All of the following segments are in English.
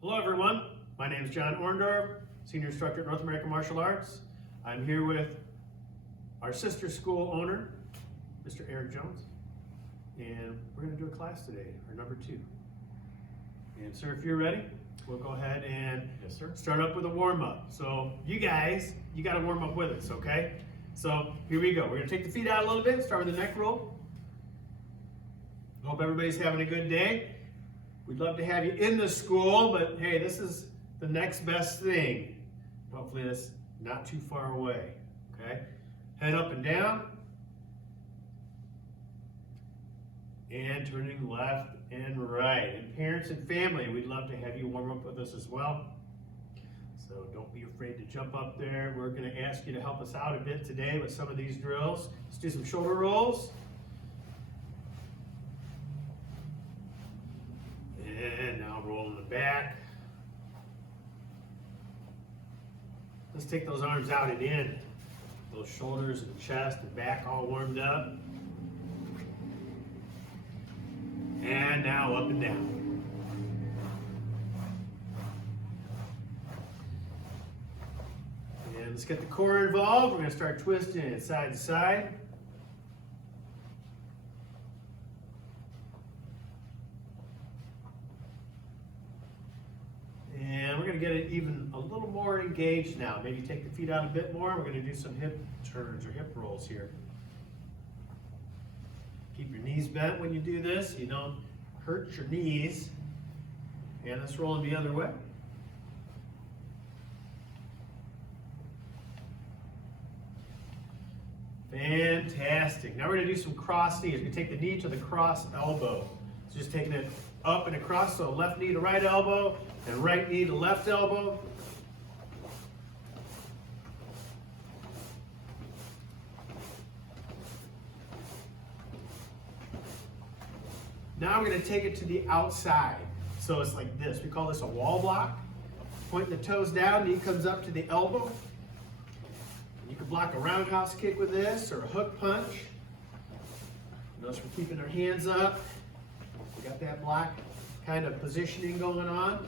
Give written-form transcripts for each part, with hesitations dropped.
Hello everyone, my name is John Orndorff, Senior Instructor at North American Martial Arts. I'm here with our sister school owner, Mr. Eric Jones, and we're going to do a class today, our number 2. And sir, if you're ready, we'll go ahead and start up with a warm-up. So you guys, you got to warm up with us, okay? So here we go. We're going to take the feet out a little bit, start with the neck roll. Hope everybody's having a good day. We'd love to have you in the school, but hey, this is the next best thing. Hopefully it's not too far away, okay? Head up and down. And turning left and right. And parents and family, we'd love to have you warm up with us as well. So don't be afraid to jump up there. We're going to ask you to help us out a bit today with some of these drills. Let's do some shoulder rolls. And now rolling the back. Let's take those arms out and in. Those shoulders and chest and back all warmed up. And now up and down. And let's get the core involved. We're going to start twisting it side to side. And we're going to get it even a little more engaged now. Maybe take the feet out a bit more. We're going to do some hip turns or hip rolls here. Keep your knees bent when you do this. You don't hurt your knees. And let's roll them the other way. Fantastic. Now we're going to do some cross knees. We take the knee to the cross elbow. So just taking it up and across, so left knee to right elbow and right knee to left elbow. Now we're going to take it to the outside. So it's like this. We call this a wall block. Pointing the toes down, knee comes up to the elbow. You can block a roundhouse kick with this or a hook punch. Notice we're keeping our hands up. We got that block kind of positioning going on.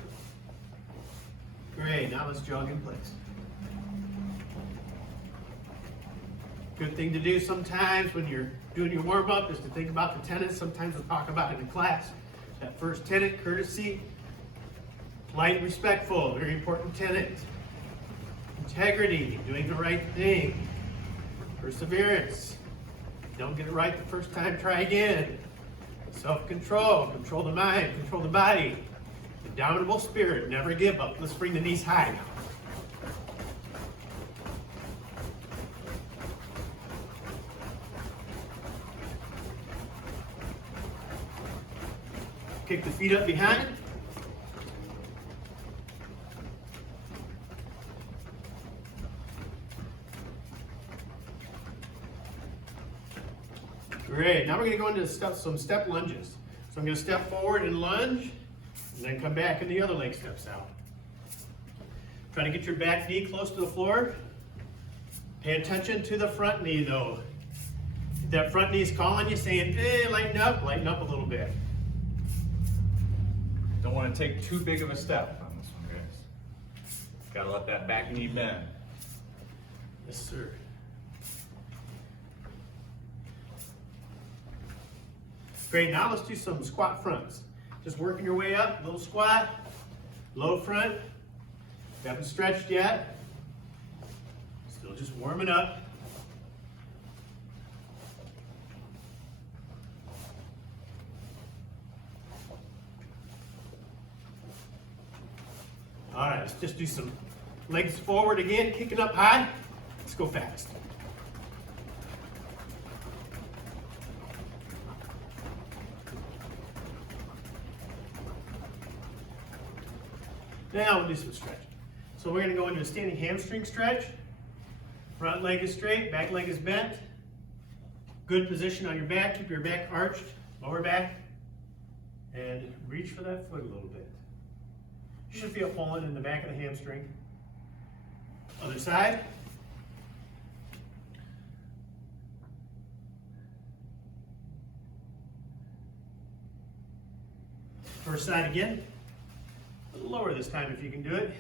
Great, now let's jog in place. Good thing to do sometimes when you're doing your warm-up is to think about the tenets. Sometimes we'll talk about it in class. That first tenet, courtesy, polite and respectful, very important tenet. Integrity, doing the right thing. Perseverance, don't get it right the first time, try again. Self-control, control the mind, control the body. Indomitable spirit, never give up. Let's bring the knees high. Kick the feet up behind. Great. Now we're going to go into some step lunges. So I'm going to step forward and lunge, and then come back and the other leg steps out. Try to get your back knee close to the floor. Pay attention to the front knee though. If that front knee is calling you, saying, hey, lighten up a little bit. Don't want to take too big of a step on this one, guys. Gotta let that back knee bend. Yes, sir. Great, now let's do some squat fronts. Just working your way up, little squat, low front. You haven't stretched yet. Still just warming up. All right, let's just do some legs forward again, kicking up high. Let's go fast. Now we'll do some stretching. So we're going to go into a standing hamstring stretch. Front leg is straight, back leg is bent. Good position on your back. Keep your back arched, lower back. And reach for that foot a little bit. You should feel pulling in the back of the hamstring. Other side. First side again. A little lower this time if you can do it.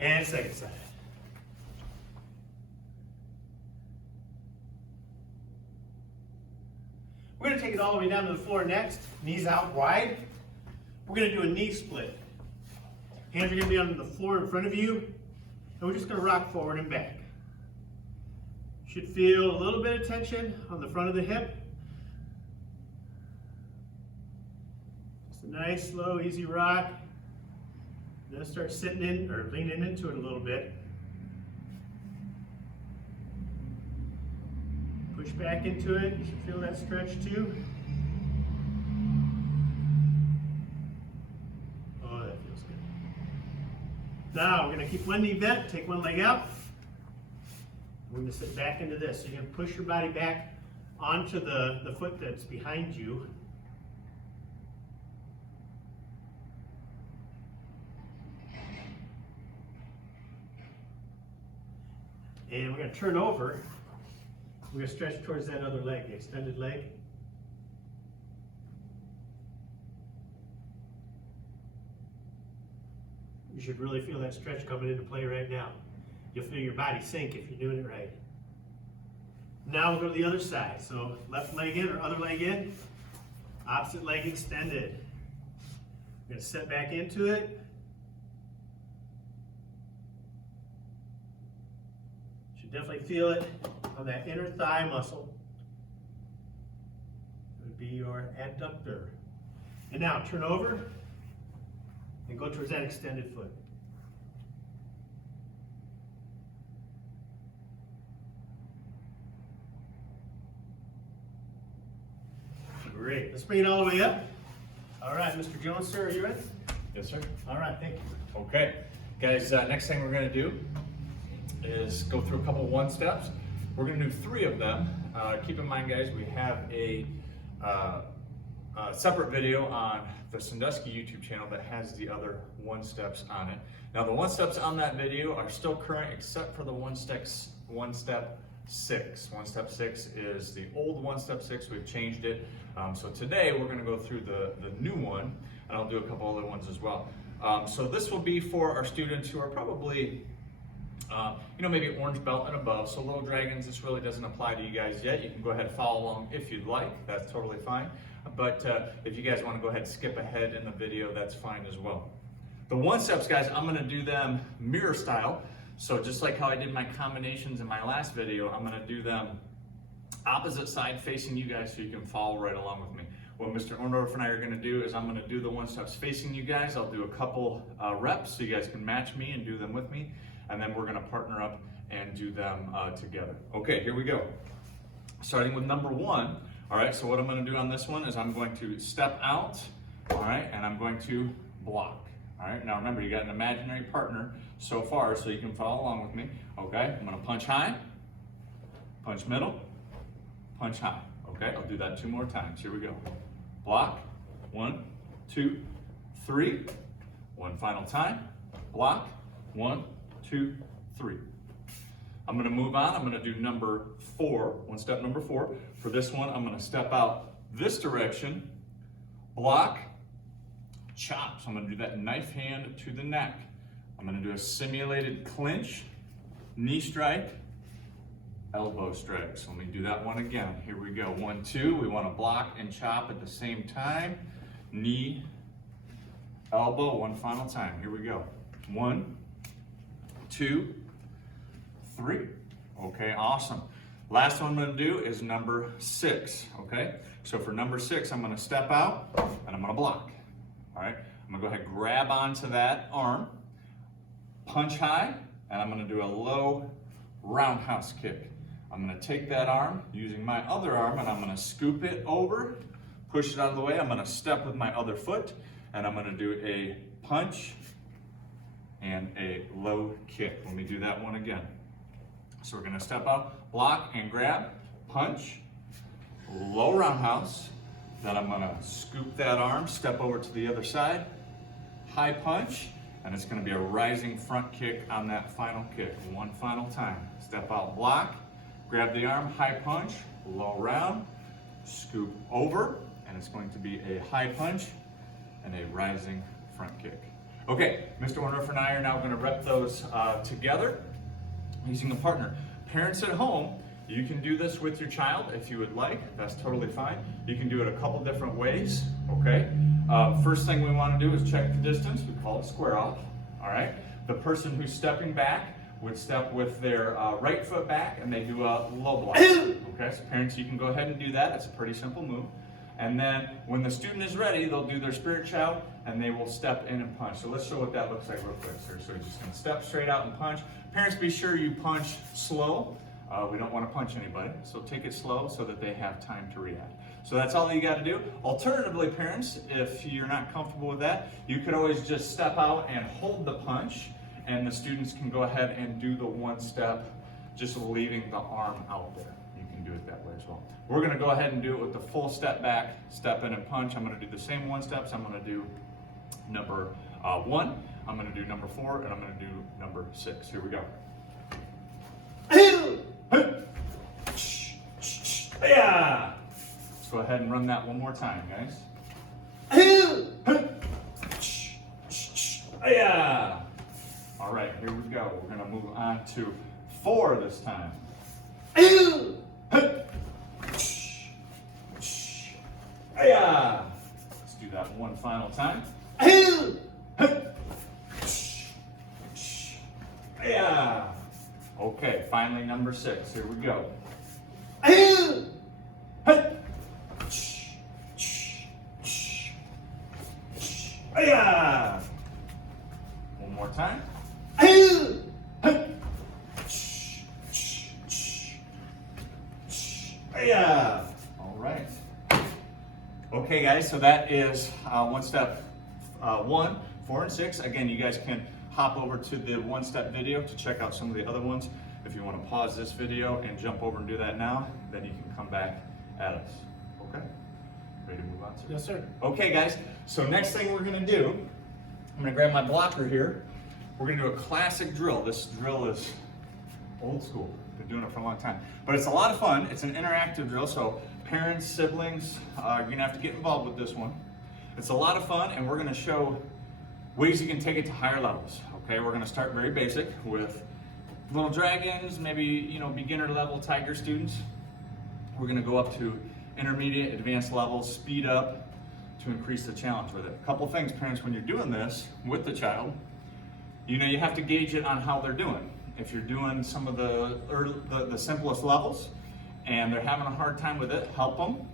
And second side. We're going to take it all the way down to the floor next. Knees out wide. We're going to do a knee split. Hands are going to be on the floor in front of you. And we're just going to rock forward and back. Should feel a little bit of tension on the front of the hip. Just a nice, slow, easy rock. Then start sitting in or leaning into it a little bit. Push back into it. You should feel that stretch too. Oh, that feels good. Now we're going to keep one knee bent, take one leg out. We're going to sit back into this. So you're going to push your body back onto the foot that's behind you. And we're going to turn over. We're going to stretch towards that other leg, the extended leg. You should really feel that stretch coming into play right now. You'll feel your body sink if you're doing it right. Now we'll go to the other side. So left leg in or other leg in, opposite leg extended. We're going to set back into it. Should definitely feel it on that inner thigh muscle. It would be your adductor. And now turn over and go towards that extended foot. Great. Let's bring it all the way up. All right, Mr. Jones, sir, are you ready? Yes, sir. All right, thank you. Okay, guys, next thing we're gonna do is go through a couple one steps. We're gonna do 3 of them. Keep in mind, guys, we have a separate video on the Sandusky YouTube channel that has the other one steps on it. Now, the one steps on that video are still current except for the one step 6. One step 6 is the old one step 6. We've changed it. So today we're going to go through the new one, and I'll do a couple other ones as well. So this will be for our students who are probably, maybe orange belt and above. So Little Dragons, this really doesn't apply to you guys yet. You can go ahead and follow along if you'd like. That's totally fine. But if you guys want to go ahead and skip ahead in the video, that's fine as well. The one steps, guys, I'm going to do them mirror style. So just like how I did my combinations in my last video, I'm going to do them opposite side facing you guys so you can follow right along with me. What Mr. Orndorff and I are going to do is I'm going to do the one steps facing you guys. I'll do a couple reps so you guys can match me and do them with me. And then we're going to partner up and do them together. Okay, here we go. Starting with number 1. All right, so what I'm going to do on this one is I'm going to step out, all right, and I'm going to block. All right, now remember, you got an imaginary partner so far, so you can follow along with me. Okay, I'm going to punch high, punch middle, punch high. Okay, I'll do that 2 more times. Here we go. Block, 1, 2, 3. One final time. Block, 1, 2, 3. I'm going to move on. I'm going to do number 4, one step number 4. For this one, I'm going to step out this direction, block, chop. So I'm going to do that knife hand to the neck. I'm going to do a simulated clinch, knee strike, elbow strike. So let me do that one again. Here we go. 1, 2. We want to block and chop at the same time. Knee, elbow, one final time. Here we go. 1, 2, 3. Okay, awesome. Last one I'm going to do is number 6. Okay, so for number 6, I'm going to step out and I'm going to block. All right, I'm going to go ahead and grab onto that arm, punch high, and I'm going to do a low roundhouse kick. I'm going to take that arm using my other arm and I'm going to scoop it over, push it out of the way. I'm going to step with my other foot and I'm going to do a punch and a low kick. Let me do that one again. So we're going to step out, block and grab, punch, low roundhouse. Then I'm going to scoop that arm, step over to the other side, high punch, and it's going to be a rising front kick on that final kick. One final time. Step out, block, grab the arm, high punch, low round, scoop over, and it's going to be a high punch and a rising front kick. Okay, Mr. Orndorff and I are now going to rep those together using a partner. Parents at home, you can do this with your child if you would like. That's totally fine. You can do it a couple different ways, okay? First thing we want to do is check the distance. We call it square off, all right? The person who's stepping back would step with their right foot back, and they do a low block. Okay, so parents, you can go ahead and do that. It's a pretty simple move. And then when the student is ready, they'll do their spirit child, and they will step in and punch. So let's show what that looks like real quick, sir. So you're just gonna step straight out and punch. Parents, be sure you punch slow. We don't want to punch anybody, so take it slow so that they have time to react. So that's all you got to do. Alternatively, parents, if you're not comfortable with that, you could always just step out and hold the punch, and the students can go ahead and do the one step, just leaving the arm out there. You can do it that way as well. We're going to go ahead and do it with the full step back, step in and punch. I'm going to do the same one steps. I'm going to do number 1, I'm going to do number 4, and I'm going to do number 6. Here we go. Yeah. Let's go ahead and run that one more time, guys. Yeah. All right, here we go. We're going to move on to 4 this time. Yeah. Let's do that one final time. Yeah. Okay, finally number 6. Here we go. Yeah. One more time. Yeah. All right. Okay, guys, so that is one step 1, 4, and 6. Again, you guys can hop over to the one-step video to check out some of the other ones. If you want to pause this video and jump over and do that now, then you can come back at us. Okay? Ready to move on, sir? Yes, sir. Okay, guys, so next thing we're going to do, I'm going to grab my blocker here. We're going to do a classic drill. This drill is old school. Been doing it for a long time. But it's a lot of fun. It's an interactive drill, so parents, siblings, you're going to have to get involved with this one. It's a lot of fun, and we're going to show ways you can take it to higher levels. Okay, we're going to start very basic with little dragons, maybe beginner level tiger students. We're going to go up to intermediate, advanced levels, speed up to increase the challenge with it. A couple things, parents, when you're doing this with the child, you have to gauge it on how they're doing. If you're doing some of the simplest levels and they're having a hard time with it, help them,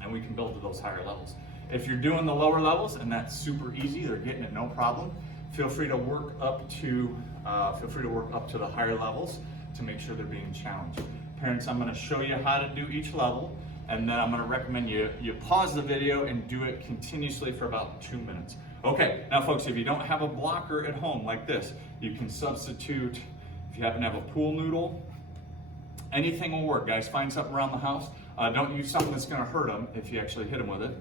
and we can build to those higher levels. If you're doing the lower levels and that's super easy, they're getting it no problem, feel free to work up to the higher levels to make sure they're being challenged. Parents, I'm going to show you how to do each level, and then I'm going to recommend you pause the video and do it continuously for about 2 minutes. Okay, now folks, if you don't have a blocker at home like this, you can substitute, if you happen to have a pool noodle, anything will work, guys. Find something around the house. Don't use something that's going to hurt them if you actually hit them with it.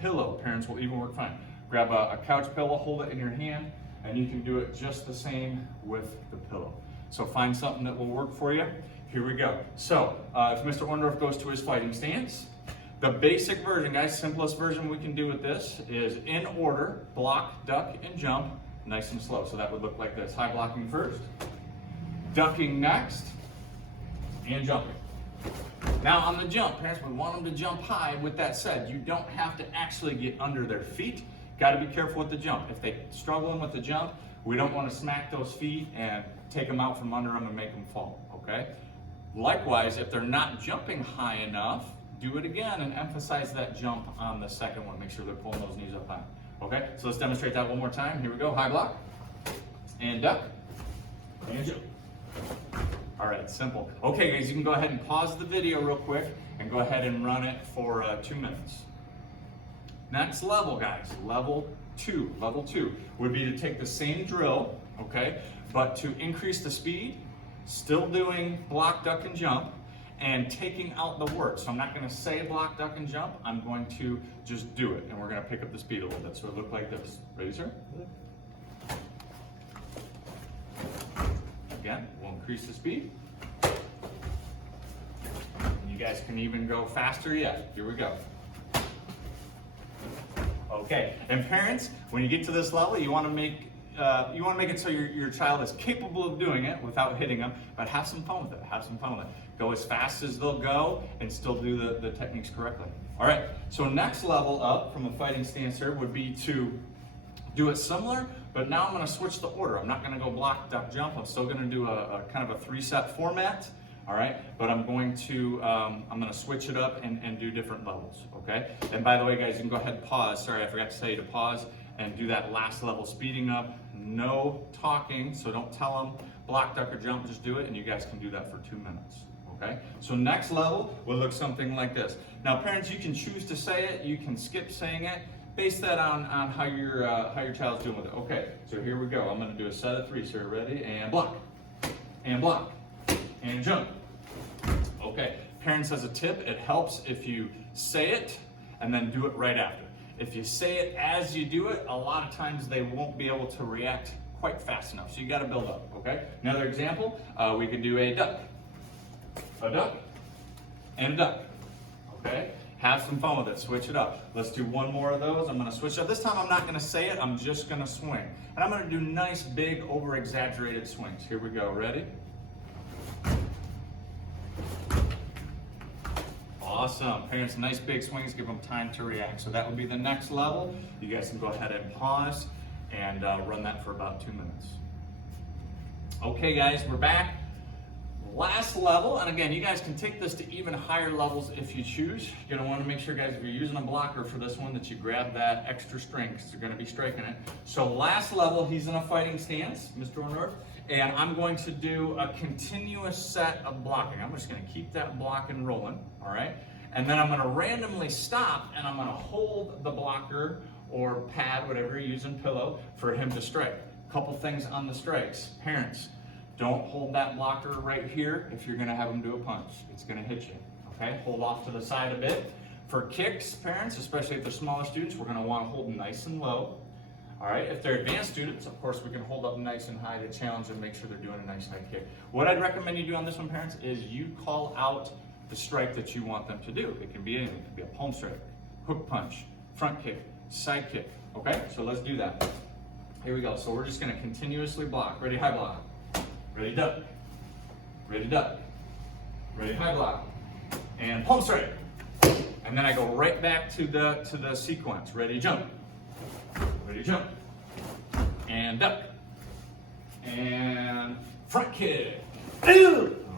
Pillow, parents, will even work fine. Grab a couch pillow, hold it in your hand, and you can do it just the same with the pillow. So find something that will work for you. Here we go. So if Mr. Orndorff goes to his fighting stance, the basic version, guys, simplest version we can do with this is in order, block, duck, and jump, nice and slow. So that would look like this. High blocking first, ducking next, and jumping. Now on the jump, parents, we want them to jump high. With that said, you don't have to actually get under their feet. Got to be careful with the jump. If they're struggling with the jump, we don't want to smack those feet and take them out from under them and make them fall, okay? Likewise, if they're not jumping high enough, do it again and emphasize that jump on the second one. Make sure they're pulling those knees up high, okay? So let's demonstrate that one more time. Here we go, high block, and duck, and jump. All right, simple. Okay, guys, you can go ahead and pause the video real quick and go ahead and run it for 2 minutes. Next level, guys, level 2. Level 2 would be to take the same drill, okay, but to increase the speed, still doing block, duck, and jump, and taking out the word. So I'm not going to say block, duck, and jump. I'm going to just do it, and we're going to pick up the speed a little bit. So it look like this. Ready, sir? Again, we'll increase the speed. You guys can even go faster yet. Here we go. Okay, and parents, when you get to this level, you want to make it so your child is capable of doing it without hitting them, but have some fun with it. Have some fun with it. Go as fast as they'll go and still do the techniques correctly. All right, so next level up from a fighting stance here would be to do it similar, but now I'm going to switch the order. I'm not going to go block, duck, jump. I'm still going to do a kind of a 3-set format. All right, but I'm going to switch it up and do different levels. Okay, and by the way, guys, you can go ahead and pause. Sorry, I forgot to tell you to pause and do that last level, speeding up. No talking, so don't tell them block, duck, or jump. Just do it, and you guys can do that for 2 minutes. Okay, so next level will look something like this. Now, parents, you can choose to say it. You can skip saying it. Base that on how your child's doing with it. Okay, so here we go. I'm going to do a set of 3. So ready, and block, and block, and jump. Okay, parents, as a tip, it helps if you say it and then do it right after. If you say it as you do it, a lot of times they won't be able to react quite fast enough. So you got to build up. Okay. Another example, we could do a duck, and a duck. Okay. Have some fun with it. Switch it up. Let's do one more of those. I'm going to switch up. This time I'm not going to say it. I'm just going to swing. And I'm going to do nice, big, over-exaggerated swings. Here we go. Ready? Awesome. Parents, nice big swings. Give them time to react. So that would be the next level. You guys can go ahead and pause and run that for about 2 minutes. Okay, guys, we're back. Last level, and again, you guys can take this to even higher levels if you choose. You're going to want to make sure, guys, if you're using a blocker for this one, that you grab that extra strength because you're going to be striking it. So last level, he's in a fighting stance, Mr. Orndorff, and I'm going to do a continuous set of blocking. I'm just going to keep that blocking rolling, all right? And then I'm going to randomly stop, and I'm going to hold the blocker or pad, whatever you're using, pillow, for him to strike. Couple things on the strikes. Parents, don't hold that blocker right here if you're going to have him do a punch. It's going to hit you, okay? Hold off to the side a bit. For kicks, parents, especially if they're smaller students, we're going to want to hold nice and low. All right, if they're advanced students, of course, we can hold up nice and high to challenge and make sure they're doing a nice high kick. What I'd recommend you do on this one, parents, is you call out the strike that you want them to do. It can be anything. It could be a palm strike, hook punch, front kick, side kick. Okay, so let's do that. Here we go. So we're just going to continuously block. Ready, high block. Ready, duck. Ready, duck. Ready, high block. And palm strike. And then I go right back to the sequence. Ready, jump. Ready, jump. And duck. And front kick. All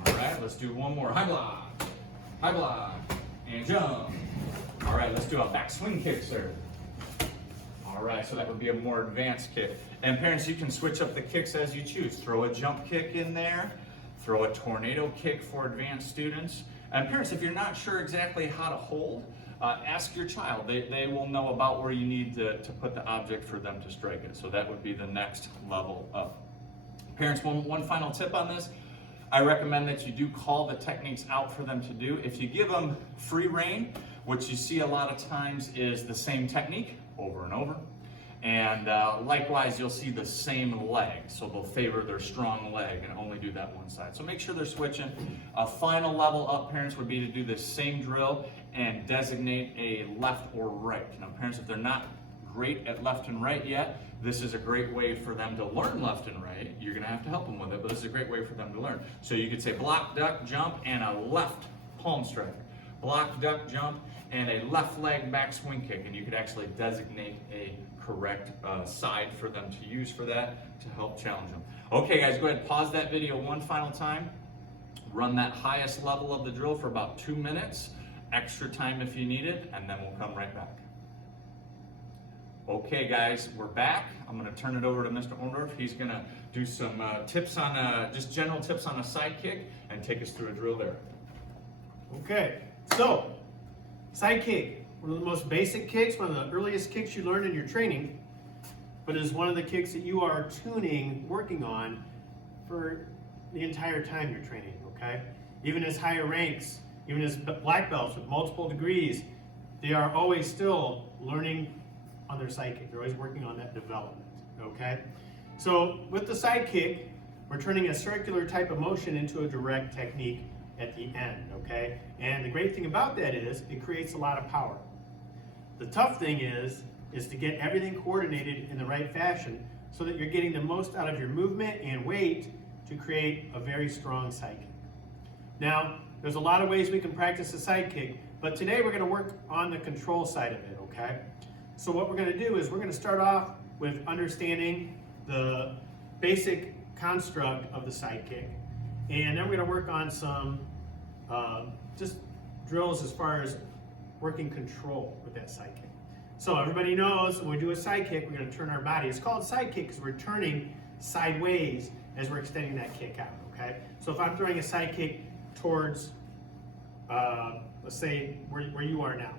right, let's do one more. High block. High block. And jump. All right, let's do a back swing kick, sir. All right, so that would be a more advanced kick. And parents, you can switch up the kicks as you choose. Throw a jump kick in there. Throw a tornado kick for advanced students. And parents, if you're not sure exactly how to hold, ask your child. They will know about where you need to put the object for them to strike it. So that would be the next level up. Parents, one final tip on this. I recommend that you do call the techniques out for them to do. If you give them free rein, what you see a lot of times is the same technique over and over. And likewise, you'll see the same leg. So they'll favor their strong leg and only do that one side. So make sure they're switching. A final level up, parents, would be to do this same drill and designate a left or right. Now, parents, if they're not great at left and right yet, this is a great way for them to learn left and right. You're going to have to help them with it, but this is a great way for them to learn. So you could say block, duck, jump, and a left palm strike. Block, duck, jump, and a left leg back swing kick. And you could actually designate a correct side for them to use for that to help challenge them. Okay, guys, go ahead and pause that video one final time. Run that highest level of the drill for about 2 minutes. Extra time if you need it, and then we'll come right back. Okay, guys, we're back. I'm going to turn it over to Mr. Orndorff. He's going to do some tips on, just general tips on a side kick and take us through a drill there. Okay, so side kick, one of the most basic kicks, one of the earliest kicks you learn in your training, but is one of the kicks that you are tuning, working on for the entire time you're training, okay? Even as higher ranks, even as black belts with multiple degrees, they are always still learning on their side kick. They're always working on that development, okay? So with the side kick, we're turning a circular type of motion into a direct technique at the end, okay? And the great thing about that is it creates a lot of power. The tough thing is is to get everything coordinated in the right fashion so that you're getting the most out of your movement and weight to create a very strong side kick. Now, there's a lot of ways we can practice a side kick, but today we're going to work on the control side of it, okay? So what we're going to do is we're going to start off with understanding the basic construct of the side kick, and then we're going to work on some just drills as far as working control with that side kick. So everybody knows when we do a side kick, we're going to turn our body. It's called side kick because we're turning sideways as we're extending that kick out, okay? So if I'm throwing a side kick towards, let's say where you are now,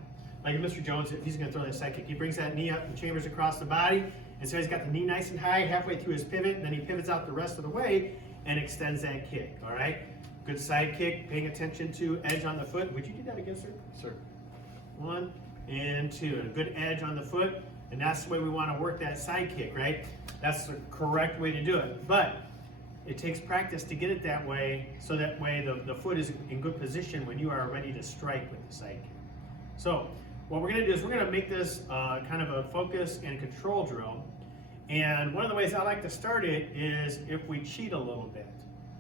like Mr. Jones, if he's going to throw that side kick, he brings that knee up and chambers across the body, and so he's got the knee nice and high halfway through his pivot, and then he pivots out the rest of the way and extends that kick, all right? Good side kick, paying attention to edge on the foot. Would you do that again, sir? Sir. 1 and 2, and a good edge on the foot, and that's the way we want to work that side kick, right? That's the correct way to do it, but it takes practice to get it that way, so that way the foot is in good position when you are ready to strike with the side kick. So what we're going to do is we're going to make this kind of a focus and control drill, and one of the ways I like to start it is if we cheat a little bit.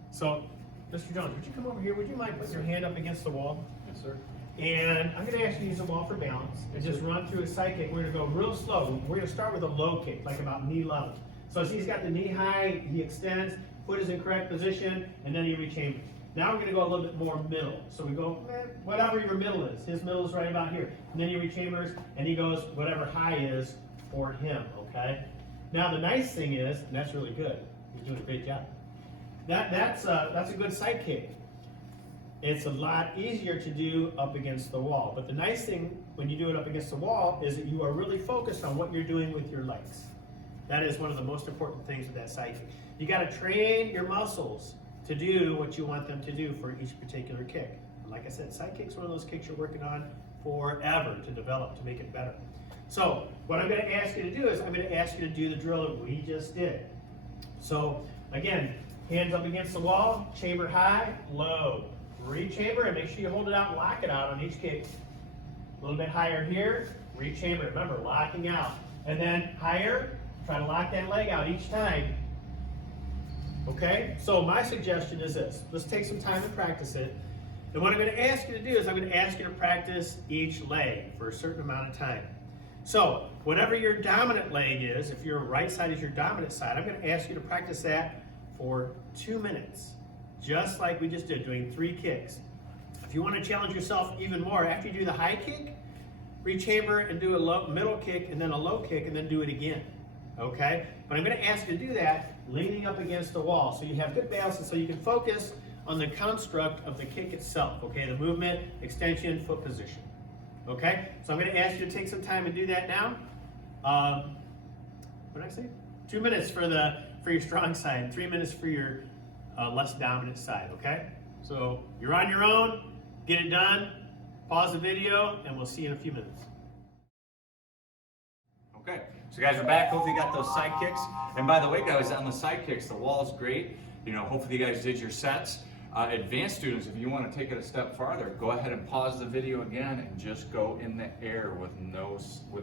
So Mr. Jones, would you come over here? Would you mind putting your hand up against the wall? Yes, sir. And I'm going to ask you to use the wall for balance and just run through a side kick. We're going to go real slow. We're going to start with a low kick, like about knee level. So as he's got the knee high, he extends, foot is in correct position, and then he rechambers. Now we're going to go a little bit more middle. So we go, whatever your middle is. His middle is right about here. And then he rechambers, and he goes whatever high is for him, okay? Now the nice thing is, and that's really good, he's doing a great job. That's a good side kick. It's a lot easier to do up against the wall. But the nice thing when you do it up against the wall is that you are really focused on what you're doing with your legs. That is one of the most important things with that side kick. You got to train your muscles to do what you want them to do for each particular kick. And like I said, side kick's one of those kicks you're working on forever to develop, to make it better. So what I'm going to ask you to do is I'm going to ask you to do the drill that we just did. So again, hands up against the wall, chamber high, low. Rechamber and make sure you hold it out and lock it out on each kick. A little bit higher here, rechamber. Remember, locking out. And then higher, try to lock that leg out each time. Okay? So my suggestion is this. Let's take some time to practice it. And what I'm going to ask you to do is I'm going to ask you to practice each leg for a certain amount of time. So whatever your dominant leg is, if your right side is your dominant side, I'm going to ask you to practice that for 2 minutes. Just like we just did, doing 3 kicks. If you want to challenge yourself even more, after you do the high kick, rechamber and do a low, middle kick and then a low kick and then do it again. Okay? But I'm going to ask you to do that leaning up against the wall so you have good balance and so you can focus on the construct of the kick itself. Okay? The movement, extension, foot position. Okay? So I'm going to ask you to take some time and do that now. What did I say? 2 minutes for your strong side, 3 minutes for your less dominant side, okay? So you're on your own, get it done, pause the video, and we'll see you in a few minutes. Okay, so guys, we're back. Hopefully you got those side kicks. And by the way, guys, on the side kicks, the wall is great. You know, hopefully you guys did your sets. Advanced students, if you want to take it a step farther, go ahead and pause the video again and just go in the air with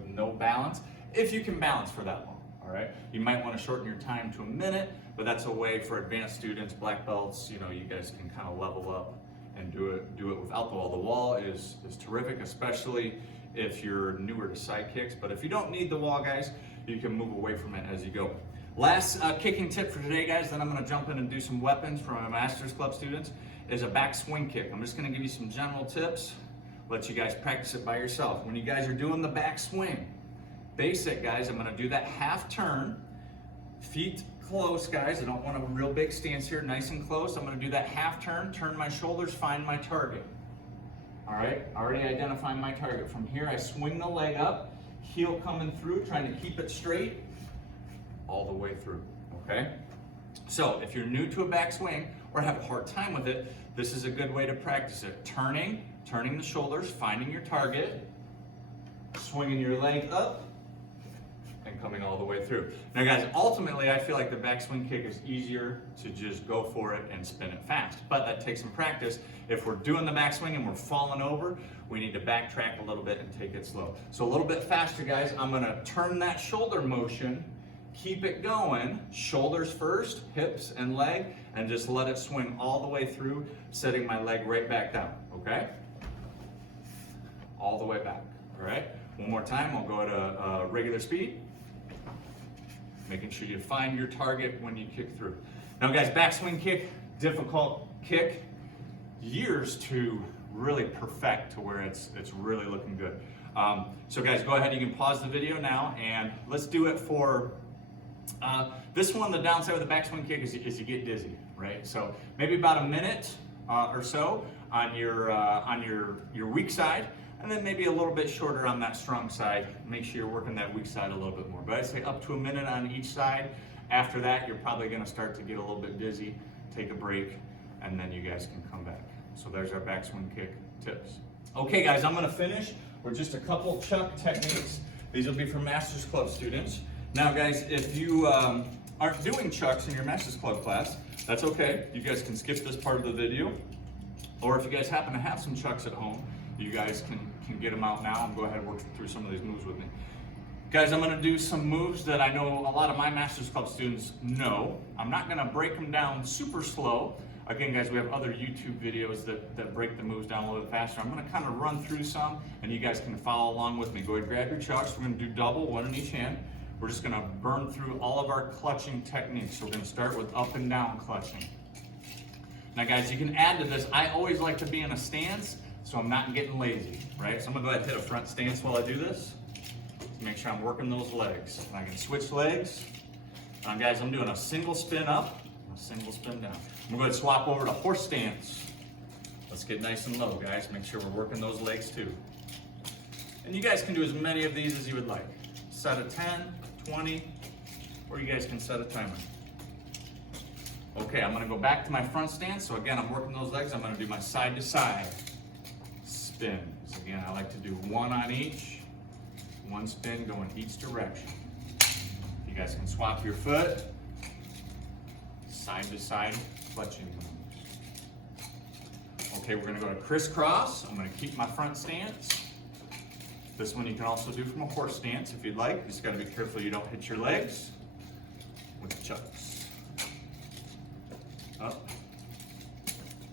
no balance, if you can balance for that long. All right, you might want to shorten your time to a minute, but that's a way for advanced students, black belts, you know, you guys can kind of level up and do it without the wall. The wall is terrific, especially if you're newer to side kicks, but if you don't need the wall, guys, you can move away from it as you go. Last kicking tip for today, guys, then I'm going to jump in and do some weapons for my Masters Club students, is a back swing kick. I'm just going to give you some general tips, let you guys practice it by yourself. When you guys are doing the back swing, basic, guys, I'm going to do that half turn, feet close, guys. I don't want a real big stance here, nice and close. I'm going to do that half turn, turn my shoulders, find my target. All right, already identifying my target. From here, I swing the leg up, heel coming through, trying to keep it straight all the way through, okay? So if you're new to a backswing or have a hard time with it, this is a good way to practice it. Turning the shoulders, finding your target, swinging your leg up, and coming all the way through. Now guys, ultimately I feel like the backswing kick is easier to just go for it and spin it fast, but that takes some practice. If we're doing the backswing and we're falling over, we need to backtrack a little bit and take it slow. So a little bit faster, guys. I'm gonna turn that shoulder motion, keep it going, shoulders first, hips and leg, and just let it swing all the way through, setting my leg right back down, okay? All the way back, all right? One more time, I'll go at regular speed. Making sure you find your target when you kick through. Now guys, backswing kick, difficult kick, years to really perfect to where it's really looking good. So guys, go ahead, you can pause the video now, and let's do it for this one. The downside with the backswing kick is you get dizzy, right? So maybe about a minute or so on your weak side, and then maybe a little bit shorter on that strong side. Make sure you're working that weak side a little bit more. But I'd say up to a minute on each side. After that, you're probably gonna start to get a little bit dizzy. Take a break, and then you guys can come back. So there's our backswing kick tips. Okay guys, I'm gonna finish with just a couple chuck techniques. These will be for Masters Club students. Now guys, if you aren't doing chucks in your Masters Club class, that's okay. You guys can skip this part of the video. Or if you guys happen to have some chucks at home, you guys can get them out now and go ahead and work through some of these moves with me. Guys, I'm gonna do some moves that I know a lot of my Masters Club students know. I'm not gonna break them down super slow. Again, guys, we have other YouTube videos that break the moves down a little bit faster. I'm gonna kind of run through some, and you guys can follow along with me. Go ahead, grab your chucks. We're gonna do double, one in each hand. We're just gonna burn through all of our clutching techniques. So we're gonna start with up and down clutching. Now guys, you can add to this. I always like to be in a stance, so I'm not getting lazy, right? So I'm gonna go ahead and hit a front stance while I do this. Make sure I'm working those legs. And I can switch legs. Now guys, I'm doing a single spin up, a single spin down. I'm gonna go ahead and swap over to horse stance. Let's get nice and low, guys. Make sure we're working those legs too. And you guys can do as many of these as you would like. Set a 10, 20, or you guys can set a timer. Okay, I'm gonna go back to my front stance. So again, I'm working those legs. I'm gonna do my side to side spins. Again, I like to do one on each. One spin going each direction. You guys can swap your foot. Side to side clutching moves. Okay, we're gonna go to crisscross. I'm gonna keep my front stance. This one you can also do from a horse stance if you'd like. You just gotta be careful you don't hit your legs with the chucks. Up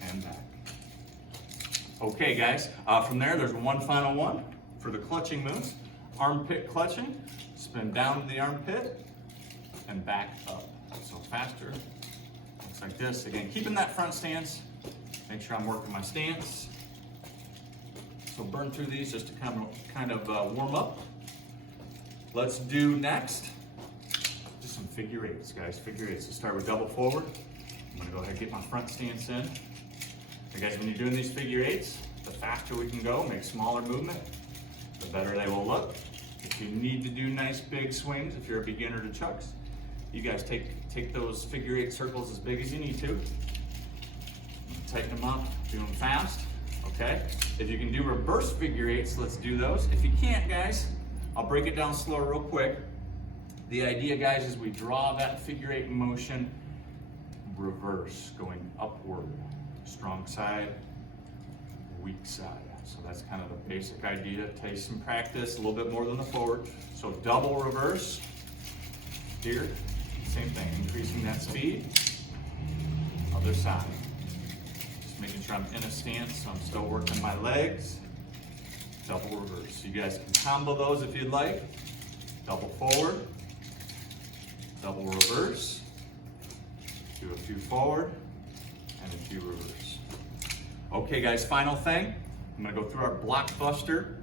and back. Okay guys, from there, there's one final one for the clutching moves. Armpit clutching, spin down to the armpit and back up. So faster, looks like this. Again, keeping that front stance, make sure I'm working my stance. So burn through these just to kind of warm up. Let's do next, just some figure eights, guys, figure eights. So start with double forward. I'm gonna go ahead and get my front stance in. Okay, guys, when you're doing these figure eights, the faster we can go, make smaller movement, the better they will look. If you need to do nice big swings, if you're a beginner to chucks, you guys take those figure eight circles as big as you need to. Tighten them up, do them fast, okay? If you can do reverse figure eights, let's do those. If you can't, guys, I'll break it down slow real quick. The idea, guys, is we draw that figure eight motion reverse, going upward. Strong side, weak side. So that's kind of the basic idea. Take some practice, a little bit more than the forward. So double reverse, here, same thing, increasing that speed. Other side. Just making sure I'm in a stance, so I'm still working my legs. Double reverse. You guys can combo those if you'd like. Double forward, double reverse, do a few forward, and a few reverse. Okay guys, final thing. I'm gonna go through our blockbuster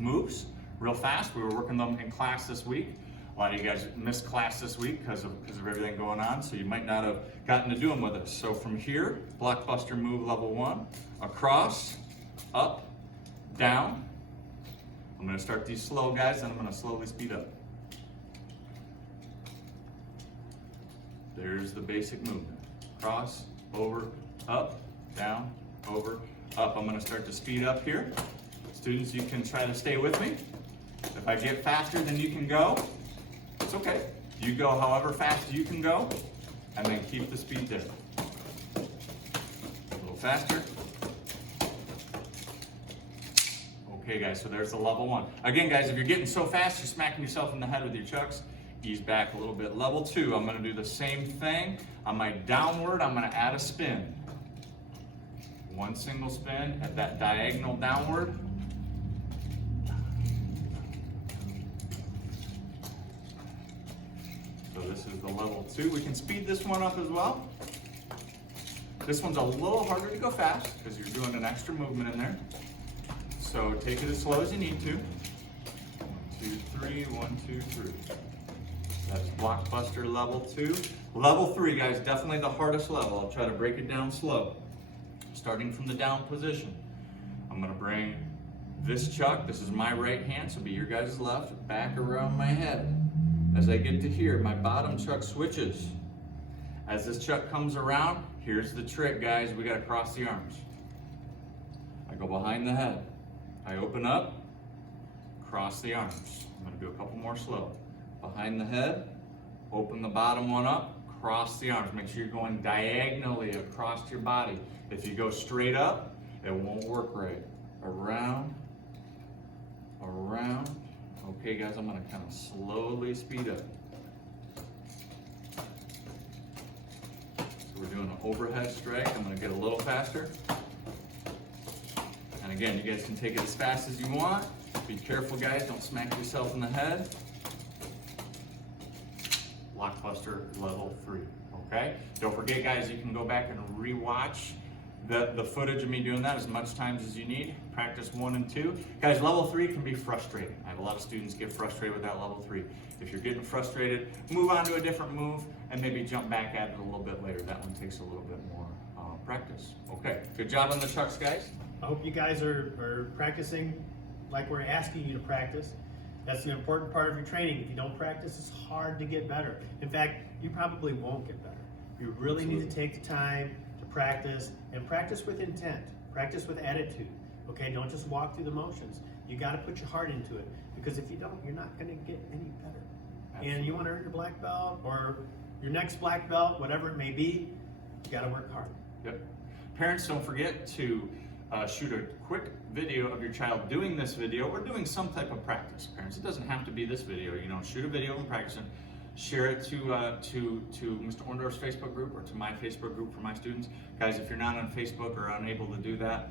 moves real fast. We were working them in class this week. A lot of you guys missed class this week because of everything going on, so you might not have gotten to do them with us. So from here, blockbuster move level 1, across, up, down. I'm gonna start these slow, guys, and I'm gonna slowly speed up. There's the basic movement. Cross, over, up, down, over, up. I'm gonna start to speed up here. Students, you can try to stay with me. If I get faster than you can go, it's okay. You go however fast you can go, and then keep the speed there. A little faster. Okay guys, so there's the level 1. Again guys, if you're getting so fast you're smacking yourself in the head with your chucks, ease back a little bit. Level 2, I'm gonna do the same thing. On my downward, I'm gonna add a spin. One single spin at that diagonal downward. So this is the level 2. We can speed this one up as well. This one's a little harder to go fast because you're doing an extra movement in there. So take it as slow as you need to. 1, 2, 3, 1, 2, 3. That's Blockbuster level 2. Level 3, guys, definitely the hardest level. I'll try to break it down slow. Starting from the down position, I'm gonna bring this chuck, this is my right hand, so be your guys' left, back around my head. As I get to here, my bottom chuck switches. As this chuck comes around, here's the trick, guys. We gotta cross the arms. I go behind the head. I open up, cross the arms. I'm gonna do a couple more slow. Behind the head, open the bottom one up, cross the arms. Make sure you're going diagonally across your body. If you go straight up, it won't work right. Around, around. Okay guys, I'm gonna kind of slowly speed up. So we're doing an overhead strike. I'm gonna get a little faster. And again, you guys can take it as fast as you want. Be careful guys, don't smack yourself in the head. Blockbuster level 3, okay? Don't forget guys, you can go back and re-watch the footage of me doing that as much times as you need. Practice 1 and 2. Guys, level 3 can be frustrating. I have a lot of students get frustrated with that level 3. If you're getting frustrated, move on to a different move and maybe jump back at it a little bit later. That one takes a little bit more practice. Okay, good job on the chucks, guys. I hope you guys are practicing like we're asking you to practice. That's an important part of your training. If you don't practice, it's hard to get better. In fact, you probably won't get better. You really need to take the time to practice, and practice with intent. Practice with attitude. Okay, don't just walk through the motions. You got to put your heart into it, because if you don't, you're not going to get any better. Absolutely. And you want to earn your black belt or your next black belt, whatever it may be, you got to work hard. Yep. Parents, don't forget to shoot a quick video of your child doing this video or doing some type of practice. Parents, it doesn't have to be this video. You know, shoot a video and practice it. Share it to Mr. Orndorff's Facebook group or to my Facebook group for my students. Guys, if you're not on Facebook or unable to do that,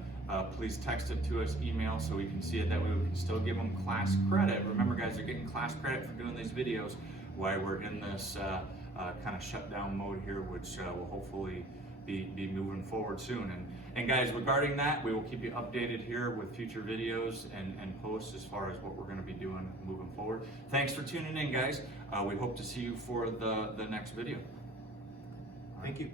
please text it to us, email, so we can see it. That way we can still give them class credit. Remember guys, they're getting class credit for doing these videos while we're in this kind of shutdown mode here, which will hopefully be moving forward soon. And guys, regarding that, we will keep you updated here with future videos and posts as far as what we're going to be doing moving forward. Thanks for tuning in, guys. We hope to see you for the next video. Thank you.